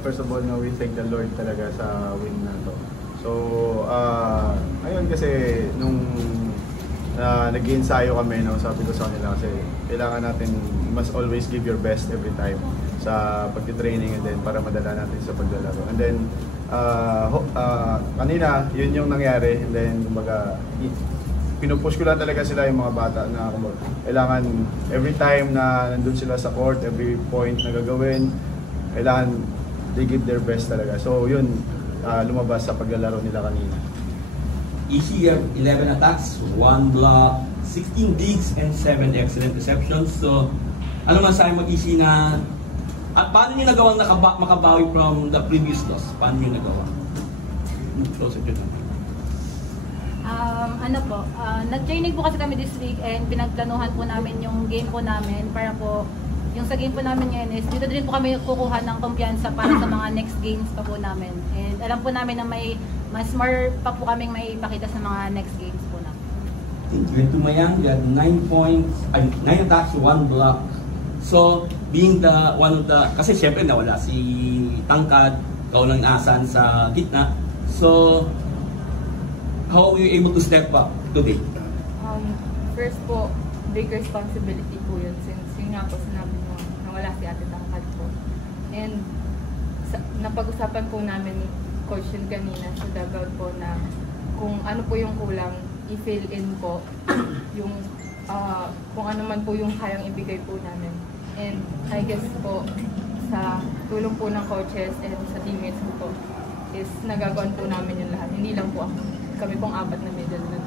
first of all, no, we thank the Lord talaga sa win na to. So, ayun kasi nung nag-iensayo kami, no, sabi ko sa kanila kasi kailangan natin must always give your best every time sa pagti-training and then para madala natin sa paglalaro. And then, kanina, yun yung nangyari. And then, kumbaga, pinupush ko lang talaga sila yung mga bata na kailangan every time na nandun sila sa court, every point na gagawin, kailangan they give their best talaga. So, yun, lumabas sa paglalaro nila kanina. Easy 11 attacks, 1 block, 16 digs, and 7 excellent receptions. So, ano masasabi mo, Easy, na at paano nyo nagawang makabawi from the previous loss? Paano nyo nagawa? Closer to that. Nag-training po kasi kami this week and pinagplanuhan po namin yung game po namin para po yung sa game po namin ngayon is dito din po kami kukuha ng kumpiyansa para sa mga next games pa po namin. And alam po namin na may mas more pa po kaming may ipakita sa mga next games po namin. Went to Mayang, you had 9 points, 9 attacks, 1 block. So, being the one of the, kasi syempre nawala si Tangkad, kaulang asan sa gitna. So, how were you able to step up today? First po, big responsibility po yun since yun nga po sinabi mo, nawala si Ate Tangkad po. And napag-usapan po namin ni Coach yun kanina sa dugout po na kung ano po yung kulang, i-fill in po yung kung ano man po yung kayang ibigay po namin. And I guess po sa tulong po ng coaches and sa teammates ko po is nagagawan po namin yung lahat. Hindi lang po ako. Kami pong apat na middle na